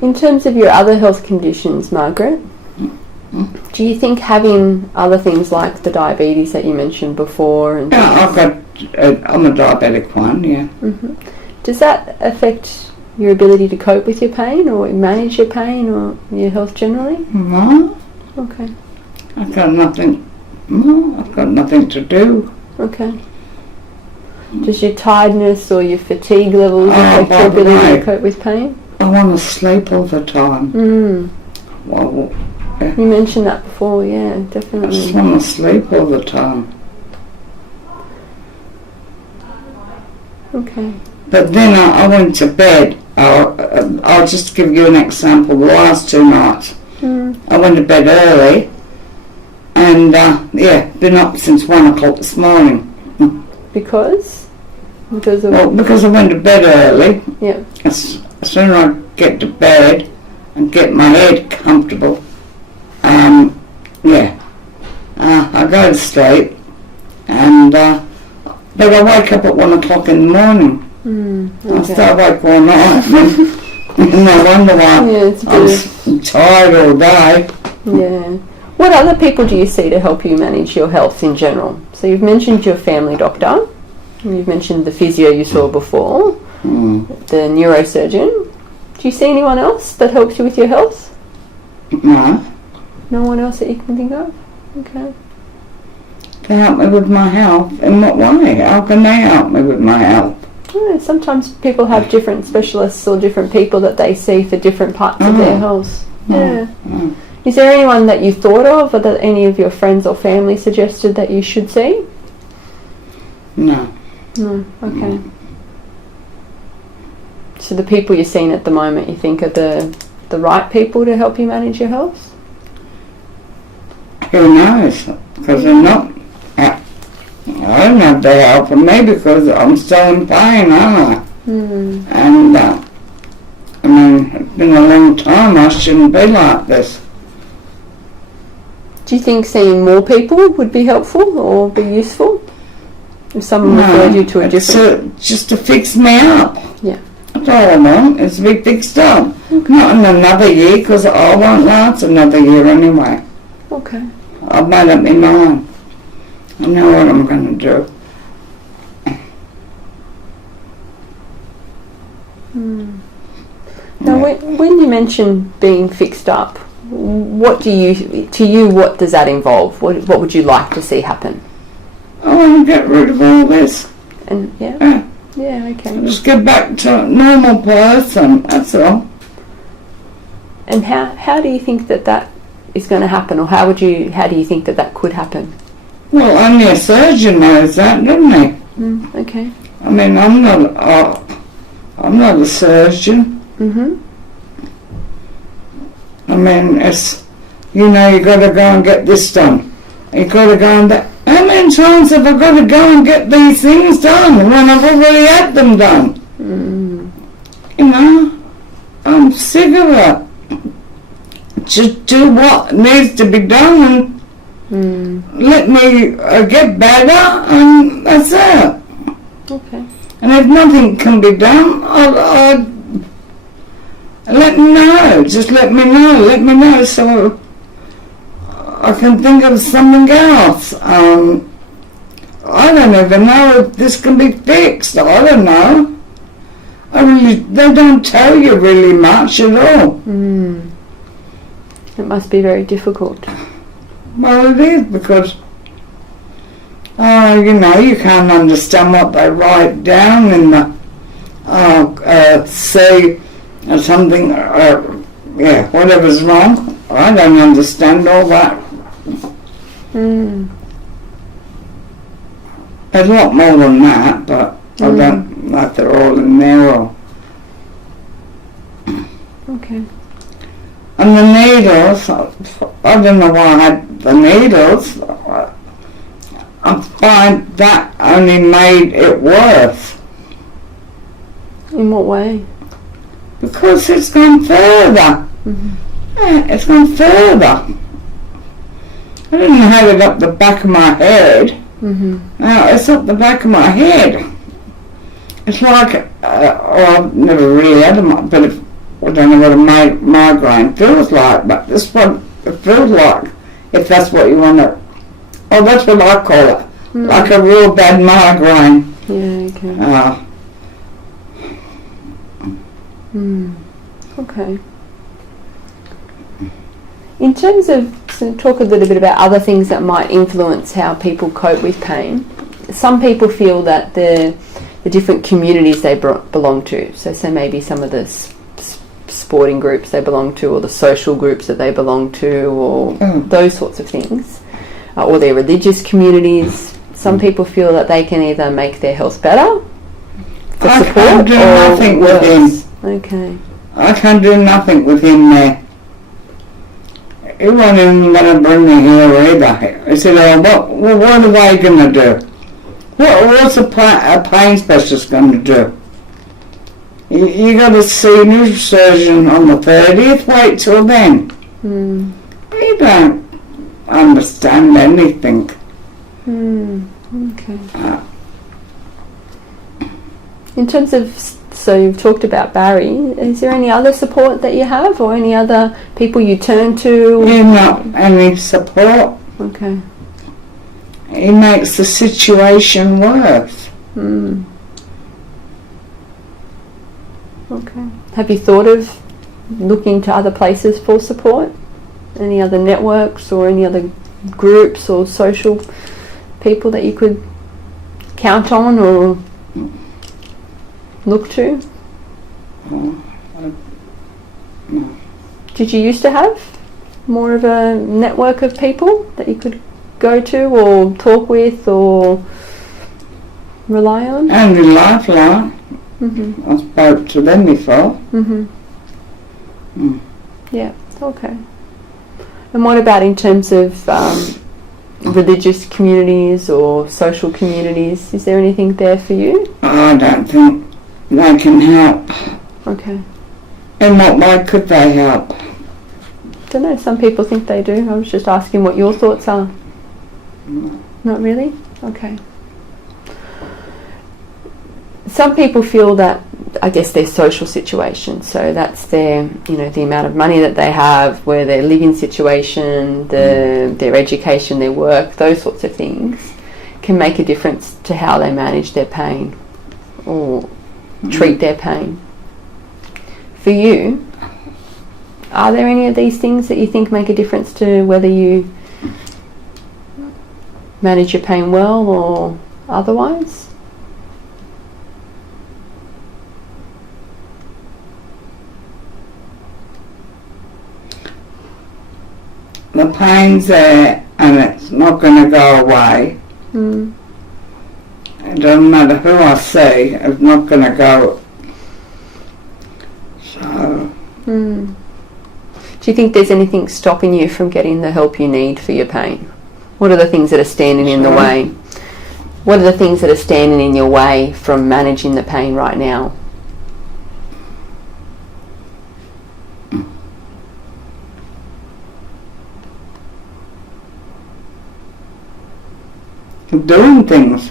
In terms of your other health conditions, Margaret, do you think having other things like the diabetes that you mentioned before, and I'm a diabetic one, yeah. Does that affect your ability to cope with your pain or manage your pain or your health generally? No. Okay. I've got nothing to do. Okay. Does your tiredness or your fatigue levels affect your ability to cope with pain? I want to sleep all the time. Well, yeah. You mentioned that before, yeah, definitely. I just want to sleep all the time. Okay. But then I went to bed. I'll just give you an example. The last 2 nights, I went to bed early, and been up since 1 o'clock this morning. Because of because I went to bed early. Yeah. As soon as I get to bed and get my head comfortable, I go to sleep, and but I wake up at 1 o'clock in the morning. I stay awake all night. No wonder why I'm tired all day. Yeah. What other people do you see to help you manage your health in general? So you've mentioned your family doctor, you've mentioned the physio you saw before, the neurosurgeon. Do you see anyone else that helps you with your health? No. No one else that you can think of? Okay. To help me with my health? In what way? How can they help me with my health? Sometimes people have different specialists or different people that they see for different parts of their health. Yeah. Is there anyone that you thought of, or that any of your friends or family suggested that you should see? No. No. Okay. So the people you're seeing at the moment, you think are the right people to help you manage your health? Who knows? Because they're not. I don't know if they're helping me because I'm still in pain, aren't I? And it's been a long time. I shouldn't be like this. Do you think seeing more people would be helpful or be useful? If someone referred you to a different... just to fix me up. Yeah. That's all I want, is to be fixed up. Okay. Not in another year, because I won't last another year anyway. Okay. I've made up my mind. I know what I'm going to do. Now, when you mention being fixed up, what does that involve? What would you like to see happen? I want to get rid of all this. And yeah, okay. Just get back to a normal person. That's all. And how do you think that is going to happen, or how do you think that could happen? Well, only a surgeon knows that, doesn't he? Okay. I mean, I'm not a surgeon. I mean, it's, you got to go and get this done. You got to go and that. How many times have I got to go and get these things done when I've already had them done? I'm sick of it. Just do what needs to be done and let me get better, and that's it. Okay. And if nothing can be done, I'll let me know. Just let me know so I can think of something else. I don't even know if this can be fixed. I don't know. They don't tell you really much at all. It must be very difficult. Well, it is, because you can't understand what they write down in the say something, whatever's wrong. I don't understand all that. There's a lot more than that, but I don't know if they're all in there or... Okay. And the needles, I don't know why I had the needles. I find that only made it worse. In what way? Because it's gone further. Yeah, it's gone further. I didn't have it up the back of my head. Now it's up the back of my head. It's like, I've never really had them up, but I don't know what a migraine feels like, but this one, it feels like, if that's what you want to, oh, that's what I call it, like a real bad migraine. Yeah, okay. Okay. In terms of, so talk a little bit about other things that might influence how people cope with pain. Some people feel that the different communities they belong to, so say maybe some of the sporting groups they belong to, or the social groups that they belong to, or those sorts of things, or their religious communities. Some people feel that they can either make their health better for I support can't do or nothing worse. with him. Okay. I can't do nothing with him there. He wasn't even going to bring me here either. He said, oh, what are they going to do? What's a pain specialist going to do? You got to see a neurosurgeon on the 30th, wait till then. You don't understand anything. Okay. In terms of, so you've talked about Barry, is there any other support that you have, or any other people you turn to? Not any support. Okay. He makes the situation worse. Okay. Have you thought of looking to other places for support? Any other networks or any other groups or social people that you could count on or look to? No. Did you used to have more of a network of people that you could go to or talk with or rely on? Only Lifeline. I spoke to them before. Yeah, okay. And what about in terms of religious communities or social communities? Is there anything there for you? I don't think they can help. Okay. In what way could they help? Don't know, some people think they do. I was just asking what your thoughts are. Not really? Okay. Some people feel that, I guess, their social situation, so that's their, the amount of money that they have, where their living situation, their education, their work, those sorts of things can make a difference to how they manage their pain or treat their pain. For you, are there any of these things that you think make a difference to whether you manage your pain well or otherwise? The pain's there and it's not going to go away. It doesn't matter who I see, it's not going to go. So... Do you think there's anything stopping you from getting the help you need for your pain? What are the things that are standing in the way? What are the things that are standing in your way from managing the pain right now? Doing things.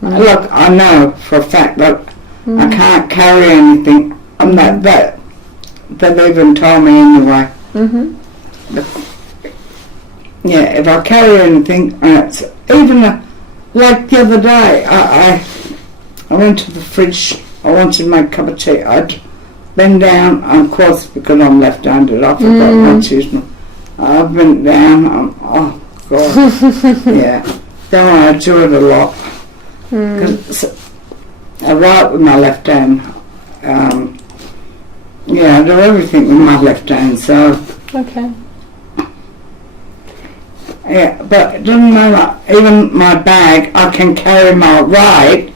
Look, I know for a fact that I can't carry anything. I'm not that. They've even told me anyway. Yeah, if I carry anything, and it's even like the other day, I went to the fridge. I wanted to make a cup of tea. I'd been down, of course, because I'm left-handed. I forgot my teaspoon. I bent down. Oh God, yeah. Don't want to do it a lot because I write with my left hand. Yeah, I do everything with my left hand. So okay. Yeah, but it doesn't matter. Even my bag, I can carry my right.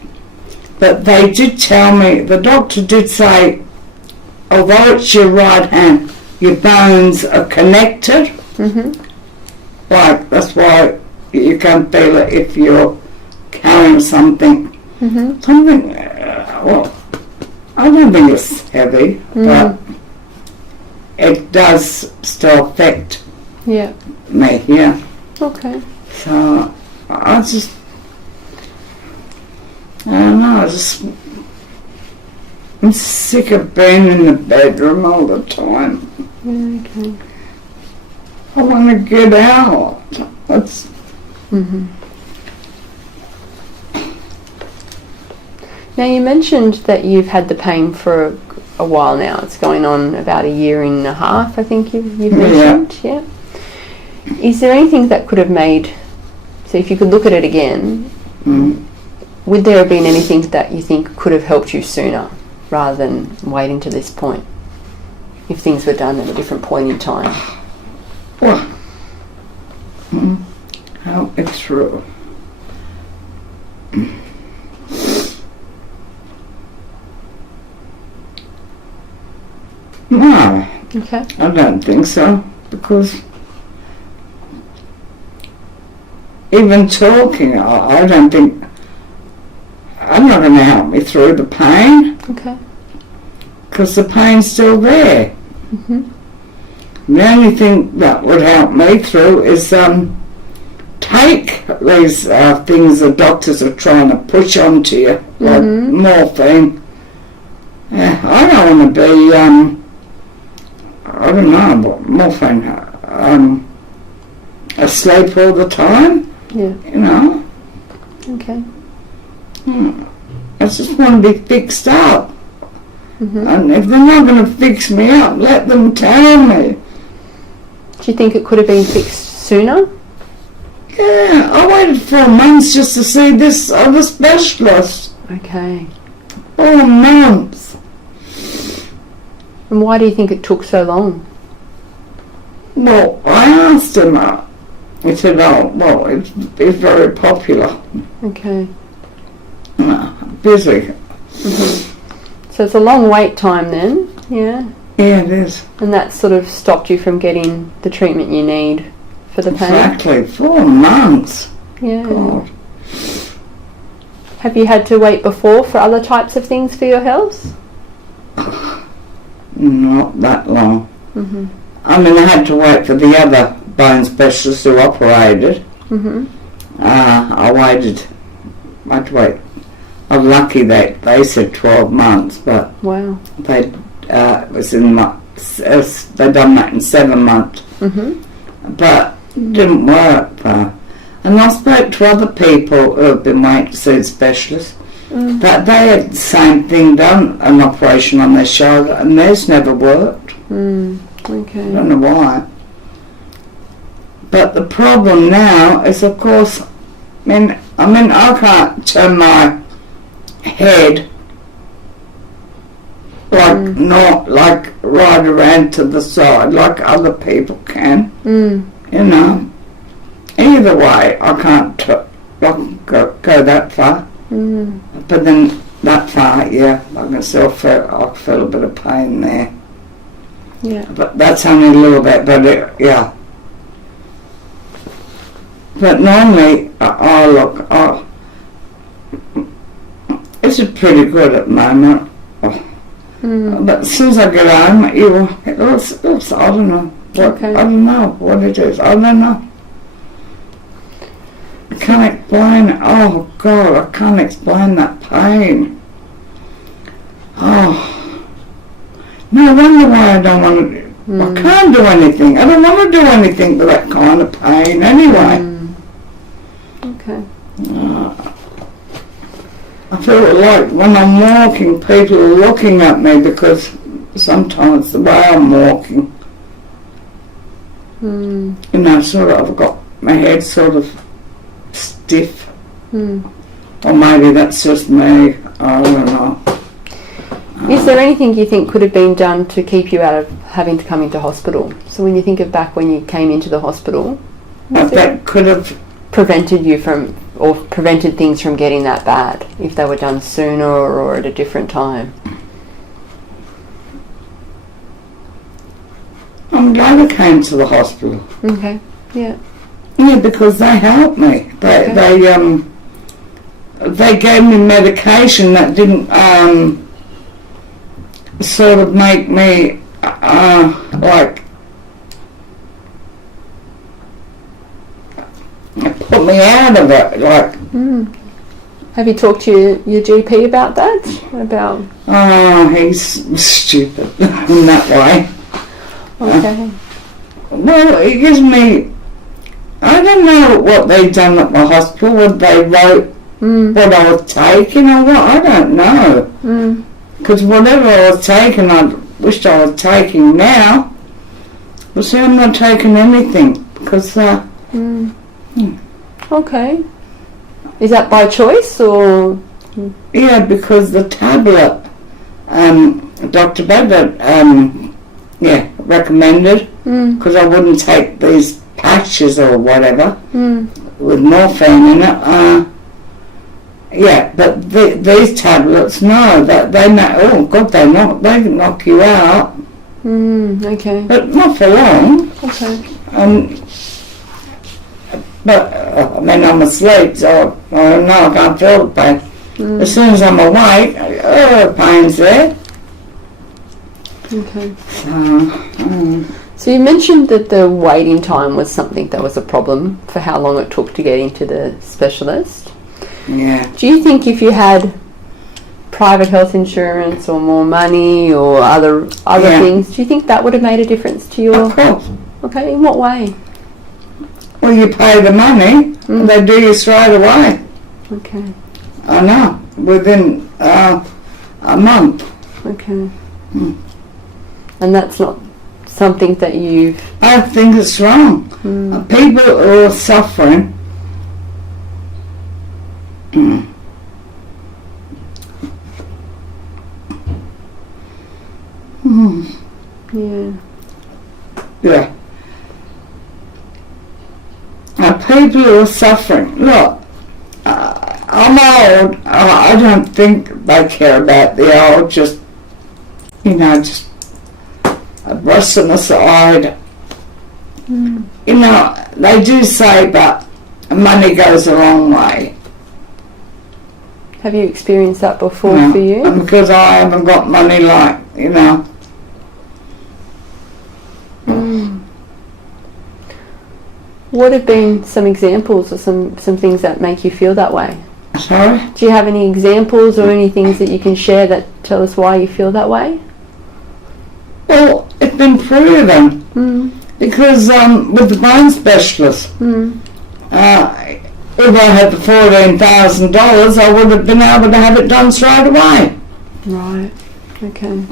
But they did tell me, the doctor did say, although it's your right hand, your bones are connected. Like, that's why you can't feel it if you're carrying something. Something, well, I don't think it's heavy, but it does still affect me, yeah. Okay. So, I don't know, I'm sick of being in the bedroom all the time. Yeah, okay. I want to get out. That's Now you mentioned that you've had the pain for a while now. It's going on about 1.5 years, I think you've mentioned. Yeah. Is there anything that could have made, so if you could look at it again, would there have been anything that you think could have helped you sooner rather than waiting to this point? If things were done at a different point in time? well, help me through. No, Okay. I don't think so, because even talking, I don't think, I'm not going to help me through the pain, Okay. because the pain's still there. The only thing that would help me through is take these things the doctors are trying to push onto you, like morphine. Yeah, I don't want to be, I don't know, what morphine, asleep all the time, Yeah. you know. Okay. I just want to be fixed up. And if they're not going to fix me up, let them tell me. Do you think it could have been fixed sooner? Yeah, I waited 4 months just to see this other specialist. Okay. 4 months. And why do you think it took so long? Well, I asked him, he said, oh, well, it's very popular. Okay. Busy. So it's a long wait time then, yeah? Yeah, it is. And that sort of stopped you from getting the treatment you need for the pain? Exactly, 4 months. Yeah. God. Have you had to wait before for other types of things for your health? Not that long. I mean, I had to wait for the other bone specialist who operated. I waited. I had to wait. I'm lucky that they said 12 months, but Wow. they was in they done that in 7 months. But it didn't work. And I spoke to other people who have been waiting to see a specialist. But they had the same thing done, an operation on their shoulder, and theirs never worked. Okay. I don't know why. But the problem now is, of course, I can't turn my head not like right around to the side like other people can. You know. Either way, I can't go that far. But then that far, yeah, I can still feel a bit of pain there. Yeah. But that's only a little bit, but yeah. But normally, it's pretty good at the moment. But as soon as I get home, it's I don't know. Okay. I don't know what it is. I don't know. I can't explain it. Oh God, I can't explain that pain. Oh. No wonder why I don't want to. I can't do anything. I don't want to do anything with that kind of pain anyway. Okay. I feel like when I'm walking, people are looking at me because sometimes the way I'm walking, you know, sort of, I've got my head sort of stiff. Or maybe that's just me. I don't know. Is there anything you think could have been done to keep you out of having to come into hospital? So when you think of back when you came into the hospital, That could have prevented you from, or prevented things from getting that bad, if they were done sooner or at a different time? I'm glad I came to the hospital. Okay. Yeah. Yeah, because they helped me. They gave me medication that didn't sort of make me like put me out of it. Like, Have you talked to your GP about that? What about? Oh, he's stupid in that way. Okay. Well, it gives me... I don't know what they've done at the hospital, what they wrote, what I was taking or what, I don't know. Because whatever I was taking, I wished I was taking now. But see, I'm not taking anything, because... Okay. Is that by choice, or...? Yeah, because the tablet, Dr. Babbitt, recommended, because I wouldn't take these patches or whatever with morphine in it. But these tablets, no, they knock you out. Okay. But not for long. Okay. But I mean, I'm asleep, so I can't feel the pain. As soon as I'm awake, the pain's there. Okay. So you mentioned that the waiting time was something that was a problem for how long it took to get into the specialist. Yeah. Do you think if you had private health insurance or more money or other things, do you think that would have made a difference to your... Of course. Okay, in what way? Well, you pay the money, they do you straight away. Okay. I know, within a month. Okay. And that's not something that you've... I think it's wrong. People who are suffering, Yeah. People who are suffering, look, I'm old, I don't think they care about the old, just a brush them aside. They do say, but money goes a long way. Have you experienced that before for you? And because I haven't got money What have been some examples or some things that make you feel that way? Sorry? Do you have any examples or any things that you can share that tell us why you feel that way? Well, it's been proven. Because with the bone specialist, if I had the $14,000, I would have been able to have it done straight away. Right. Okay.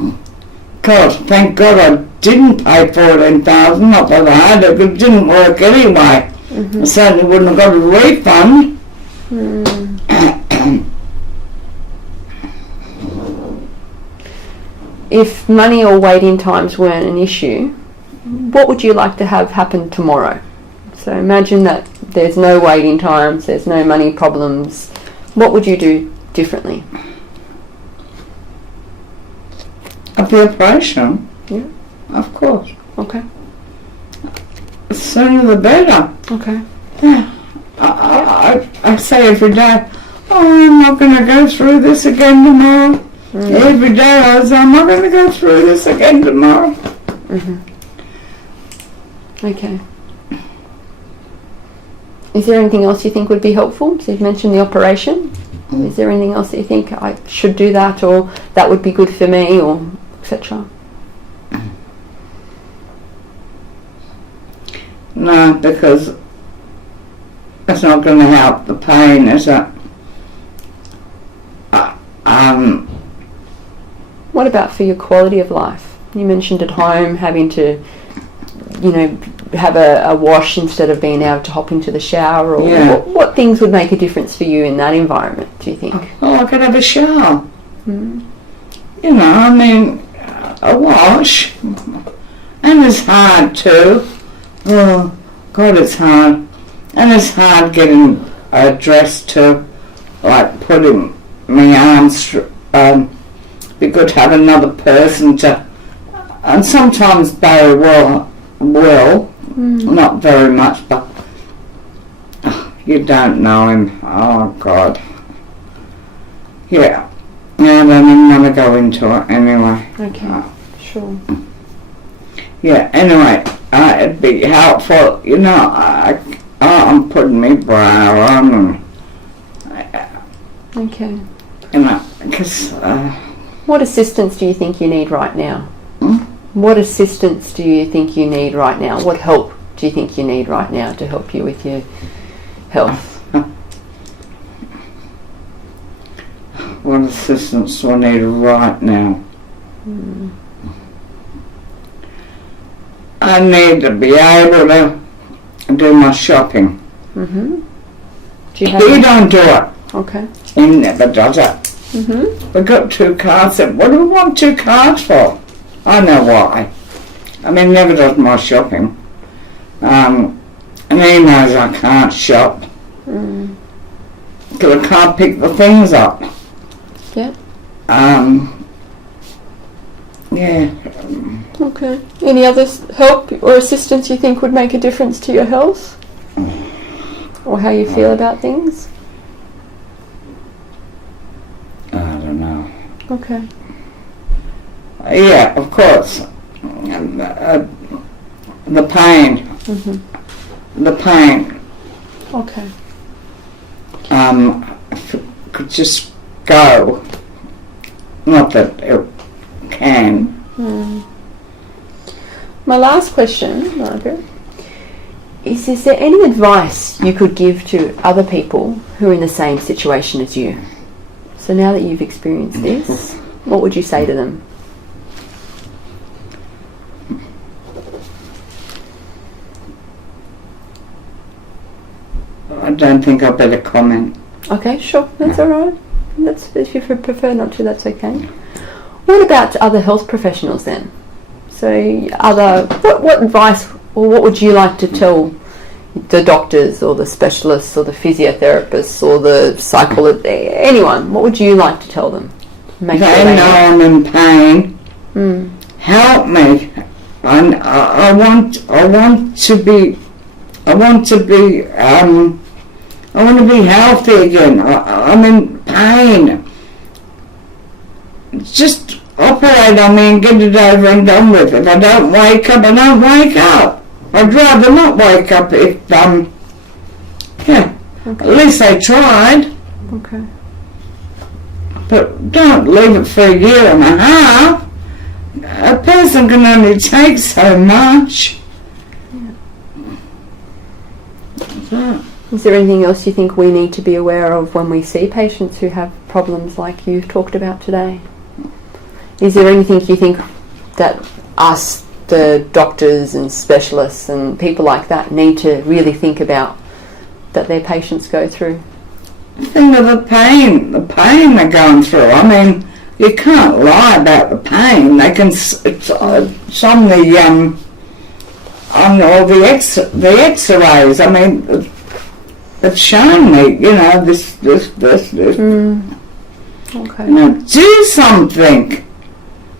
God, thank God I didn't pay $14,000, not that I had it, but it didn't work anyway. I certainly wouldn't have got a refund. If money or waiting times weren't an issue, what would you like to have happen tomorrow? So imagine that there's no waiting times, there's no money problems. What would you do differently? Of the operation? Yeah. Of course. Okay. The sooner the better. Okay. Yeah. I say every day, I'm not going to go through this again tomorrow. Every day I say, I'm not going to go through this again tomorrow. Okay. Is there anything else you think would be helpful? So you've mentioned the operation. Is there anything else that you think I should do that, or that would be good for me, or etc.? No, because it's not going to help the pain, is it? What about for your quality of life? You mentioned at home having to, have a wash instead of being able to hop into the shower, or what things would make a difference for you in that environment, do you think? Oh, I could have a shower. A wash. And it's hard too. Oh, God, it's hard. And it's hard getting dressed too. Like putting my arms, be good to have another person to, and sometimes they will, not very much, but you don't know him. Oh, God. Yeah. I don't even want to go into it anyway. Okay, sure. Yeah, anyway, it'd be helpful, I'm putting my brow on and, Okay. because What assistance do you think you need right now? Hmm? What assistance do you think you need right now? What help do you think you need right now to help you with your health? what assistance do I need right now? I need to be able to do my shopping. Mm-hmm. Do you He have? don't do it. Okay. He never does it. Mm-hmm. We've got 2 cars. What do we want 2 cars for? I know why. I mean, he never does my shopping. And he knows I can't shop. Because I can't pick the things up. Yeah. Yeah. Okay. Any other help or assistance you think would make a difference to your health? Or how you feel about things? I don't know. Okay. Yeah, of course. The pain. Mm-hmm. The pain. Okay. If it could just go. Not that it can. My last question, Margaret, is there any advice you could give to other people who are in the same situation as you? So now that you've experienced this, what would you say to them? I don't think I better comment. Okay, sure, that's all right. That's, if you prefer not to, that's okay. What about other health professionals then? So, what advice or what would you like to tell the doctors or the specialists or the physiotherapists or the psychologist, anyone? What would you like to tell them? They know I'm in pain. Mm. Help me. I want to be healthy again. I'm in pain. Just operate on me and get it over and done with. If I don't wake up, I don't wake up. I'd rather not wake up if yeah. Okay. At least I tried. Okay. But don't leave it for 1.5 years. A person can only take so much. Yeah. Is there anything else you think we need to be aware of when we see patients who have problems like you've talked about today? Is there anything you think that us, the doctors and specialists and people like that, need to really think about that their patients go through? Think of the pain they're going through. I mean, you can't lie about the pain. They can. It's on all the X-rays. I mean, it's shown me. You know, this. Okay. You know, do something.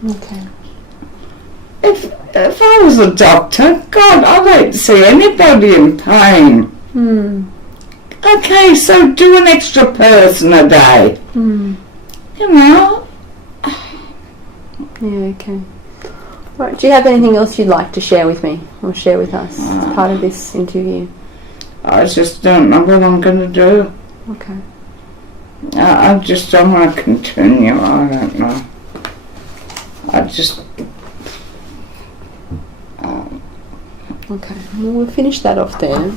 Okay. If I was a doctor, God, I'd hate to see anybody in pain. Okay, so do an extra person a day. You know. Yeah, okay. Right, do you have anything else you'd like to share with me or share with us as part of this interview? I just don't know what I'm going to do. Okay. I just don't want to continue. I don't know. I just... Okay, well, we'll finish that off there.